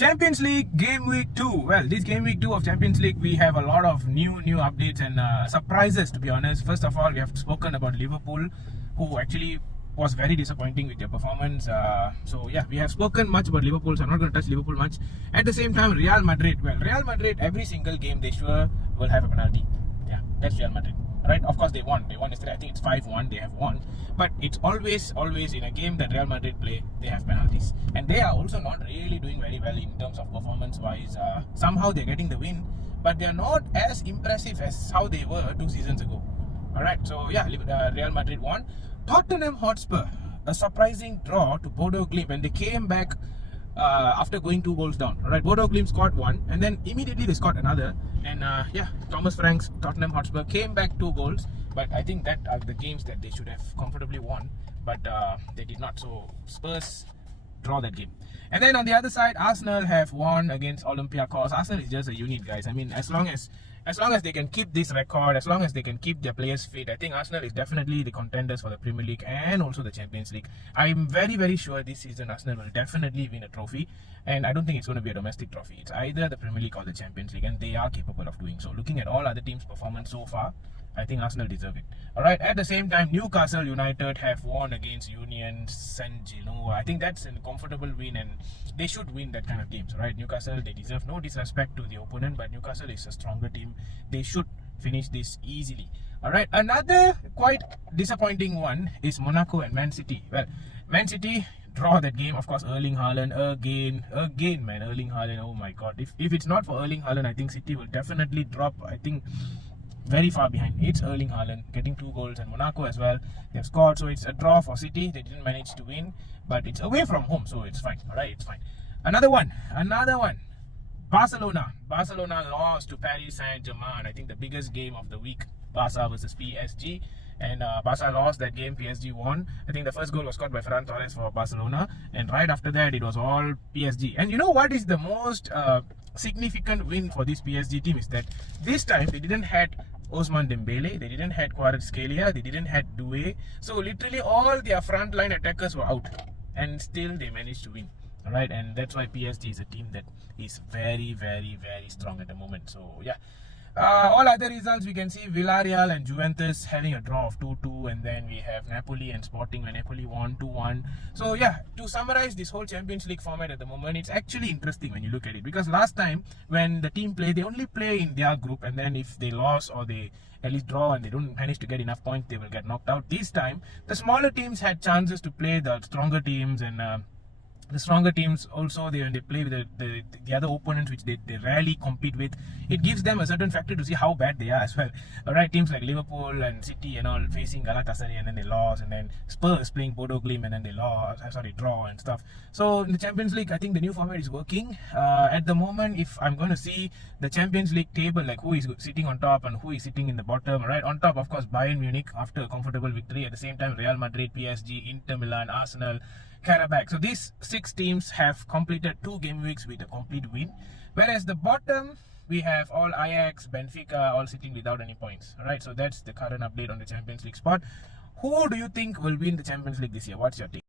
Champions League Game Week 2. Well, this Game Week 2 of Champions League, we have a lot of new updates and surprises, to be honest. First of all, we have spoken about Liverpool, who actually was very disappointing with their performance. So yeah, we have spoken much about Liverpool, so I'm not going to touch Liverpool much. At the same time, Real Madrid. Well, Real Madrid, every single game they sure will have a penalty. Yeah, that's Real Madrid. Right? Of course, they won. They won yesterday. I think it's 5-1. They have won. But it's always in a game that Real Madrid play, they have penalties. And they are also not really doing very well in terms of performance-wise. Somehow they're getting the win, but they're not as impressive as how they were 2 seasons ago. Alright, so yeah, Real Madrid won. Tottenham Hotspur, a surprising draw to Bodo Glimt, and they came back after going 2 goals down. Alright, Bodo Glimt scored 1, and then immediately they scored another. And yeah, Thomas Frank's Tottenham Hotspur came back 2 goals, but I think that are the games that they should have comfortably won, but they did not. So Spurs draw that game. And then on the other side, Arsenal have won against Olympiacos. Arsenal is just a unit, guys. I mean, as long as they can keep this record, as long as they can keep their players fit, I think Arsenal is definitely the contenders for the Premier League and also the Champions League. I'm very, very sure this season Arsenal will definitely win a trophy, and I don't think it's going to be a domestic trophy. It's either the Premier League or the Champions League, and they are capable of doing so. Looking at all other teams' performance so far, I think Arsenal deserve it. Alright, at the same time, Newcastle United have won against Union Saint-Gilloise. I think that's a comfortable win, and they should win that kind of games, right? Newcastle, they deserve no disrespect to the opponent, but Newcastle is a stronger team. They should finish this easily. Alright, another quite disappointing one is Monaco and Man City. Well, Man City draw that game. Of course, Erling Haaland again, man. Erling Haaland, oh my god. If it's not for Erling Haaland, I think City will definitely drop, I think, very far behind. It's Erling Haaland getting 2 goals, and Monaco as well. They've scored, so it's a draw for City. They didn't manage to win, but it's away from home, so it's fine. Alright, it's fine. Another one. Barcelona lost to Paris Saint-Germain. I think the biggest game of the week, Barca versus PSG. And Barca lost that game, PSG won. I think the first goal was scored by Ferran Torres for Barcelona, and right after that it was all PSG. And you know what is the most significant win for this PSG team is that this time they didn't had Ousmane Dembele, they didn't had Kvaratskhelia, they didn't had Doué. So literally all their frontline attackers were out, and still they managed to win. Alright, and that's why PSG is a team that is very, very, very strong at the moment. So yeah. All other results we can see Villarreal and Juventus having a draw of 2-2, and then we have Napoli and Sporting where Napoli won 2-1. So yeah, to summarize this whole Champions League format at the moment, it's actually interesting when you look at it, because last time when the team play, they only play in their group, and then if they lost or they at least draw and they don't manage to get enough points, they will get knocked out. This time the smaller teams had chances to play the stronger teams, and the stronger teams also, when they play with the other opponents which they rarely compete with, it gives them a certain factor to see how bad they are as well. Alright, teams like Liverpool and City and all facing Galatasaray, and then they lost, and then Spurs playing Bodo Glimt and then they lost, draw and stuff. So in the Champions League, I think the new format is working. At the moment, if I'm going to see the Champions League table, like who is sitting on top and who is sitting in the bottom, right? On top, of course, Bayern Munich after a comfortable victory. At the same time, Real Madrid, PSG, Inter Milan, Arsenal, Karabakh. So these 6 teams have completed 2 game weeks with a complete win, whereas the bottom we have all Ajax, Benfica all sitting without any points. Alright, so that's the current update on the Champions League spot. Who do you think will win the Champions League this year? What's your take?